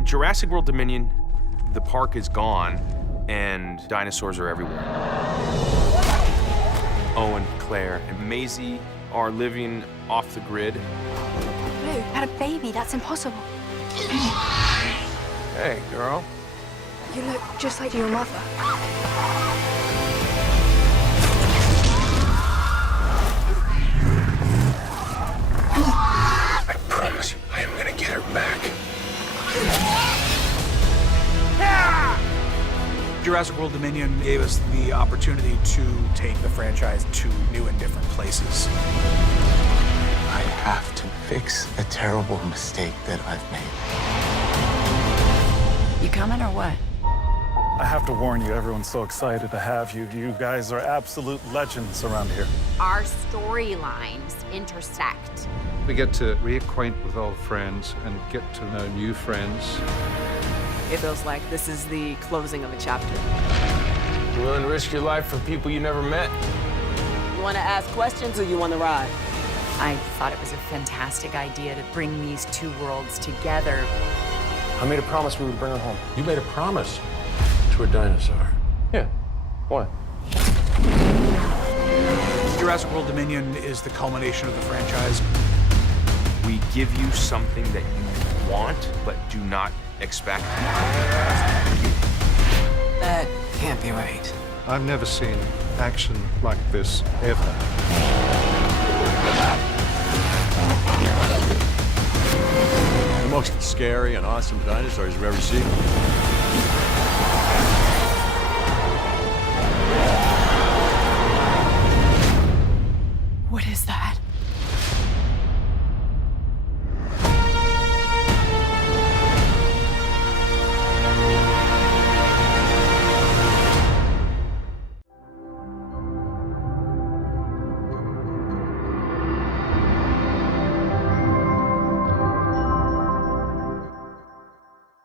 In Jurassic World Dominion, the park is gone and dinosaurs are everywhere. Owen, Claire, and Maisie are living off the grid. Blue had a baby. That's impossible. Hey, girl. You look just like your mother. I promise you, I am gonna get her back. Jurassic World Dominion gave us the opportunity to take the franchise to new and different places. I have to fix a terrible mistake that I've made. You coming or what? I have to warn you, everyone's so excited to have you. You guys are absolute legends around here. Our storylines intersect. We get to reacquaint with old friends and get to know new friends. It feels like this is the closing of a chapter. You willing to risk your life for people you never met? You want to ask questions or you want to ride? I thought it was a fantastic idea to bring these two worlds together. I made a promise we would bring her home. You made a promise to a dinosaur. Yeah. What? Jurassic World Dominion is the culmination of the franchise. We give you something that you want, but do not expect. That can't be right. I've never seen action like this ever. The most scary and awesome dinosaurs you've ever seen. What is that?